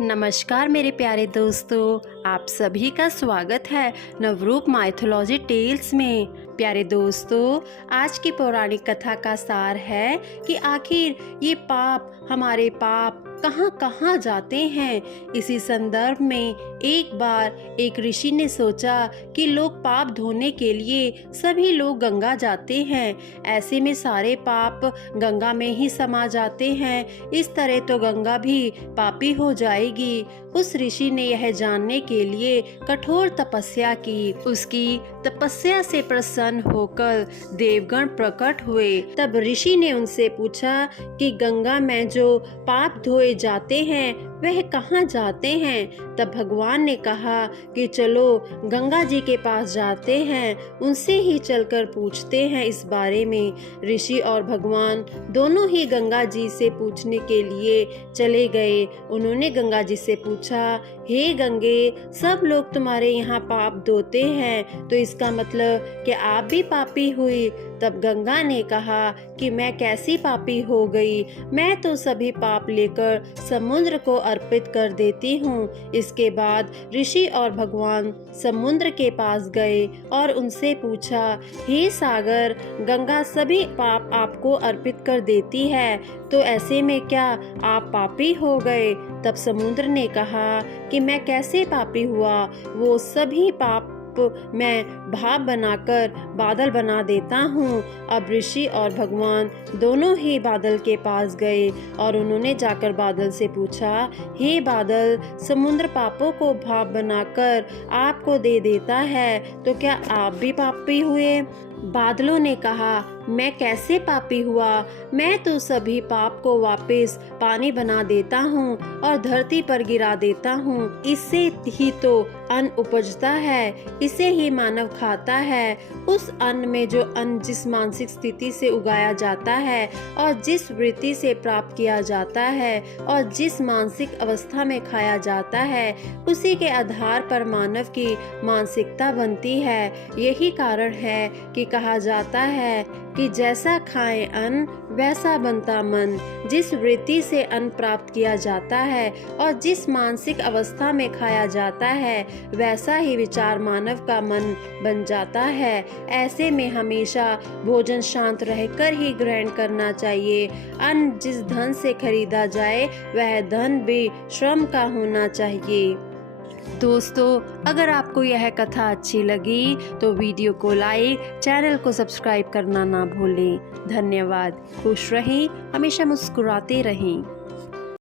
नमस्कार मेरे प्यारे दोस्तों, आप सभी का स्वागत है नवरूप माइथोलॉजी टेल्स में। प्यारे दोस्तों, आज की पौराणिक कथा का सार है कि आखिर ये हमारे पाप कहाँ कहाँ जाते हैं। इसी संदर्भ में एक बार एक ऋषि ने सोचा कि लोग पाप धोने के लिए सभी लोग गंगा जाते हैं, ऐसे में सारे पाप गंगा में ही समा जाते हैं। इस तरह तो गंगा भी पापी हो जाएगी। उस ऋषि ने यह जानने के लिए कठोर तपस्या की। उसकी तपस्या से प्रसन्न होकर देवगण प्रकट हुए। तब ऋषि ने उनसे पूछा कि गंगा में जो पाप धोए जाते हैं वह कहाँ जाते हैं। तब भगवान ने कहा कि चलो गंगा जी के पास जाते हैं, उनसे ही चलकर पूछते हैं इस बारे में। ऋषि और भगवान दोनों ही गंगा जी से पूछने के लिए चले गए। उन्होंने गंगा जी से पूछा, हे गंगे, सब लोग तुम्हारे यहाँ पाप धोते हैं, तो इसका मतलब कि आप भी पापी हुई। तब गंगा ने कहा कि मैं कैसी पापी हो गई, मैं तो सभी पाप लेकर समुद्र को अर्पित कर देती हूँ। इसके बाद ऋषि और भगवान समुद्र के पास गए और उनसे पूछा, हे सागर, गंगा सभी पाप आपको अर्पित कर देती है, तो ऐसे में क्या आप पापी हो गए? तब समुद्र ने कहा कि मैं कैसे पापी हुआ, वो सभी पाप मैं भाप बनाकर बादल बना देता हूँ। अब ऋषि और भगवान दोनों ही बादल के पास गए और उन्होंने जाकर बादल से पूछा, हे बादल, समुद्र पापों को भाप बनाकर आपको दे देता है, तो क्या आप भी पापी हुए? बादलों ने कहा, मैं कैसे पापी हुआ, मैं तो सभी पाप को वापस पानी बना देता हूँ और धरती पर गिरा देता हूँ। इससे ही तो अन्न उपजता है, इसे ही मानव खाता है। उस अन्न में जो अन्न जिस मानसिक स्थिति से उगाया जाता है और जिस वृत्ति से प्राप्त किया जाता है और जिस मानसिक अवस्था में खाया जाता है, उसी के आधार पर मानव की मानसिकता बनती है। यही कारण है कि कहा जाता है कि जैसा खाए अन्न वैसा बनता मन। जिस वृत्ति से अन्न प्राप्त किया जाता है और जिस मानसिक अवस्था में खाया जाता है, वैसा ही विचार मानव का मन बन जाता है। ऐसे में हमेशा भोजन शांत रहकर ही ग्रहण करना चाहिए। अन्न जिस धन से खरीदा जाए वह धन भी श्रम का होना चाहिए। दोस्तों, अगर आपको यह कथा अच्छी लगी तो वीडियो को लाइक, चैनल को सब्सक्राइब करना ना भूलें। धन्यवाद। खुश रहें, हमेशा मुस्कुराते रहें।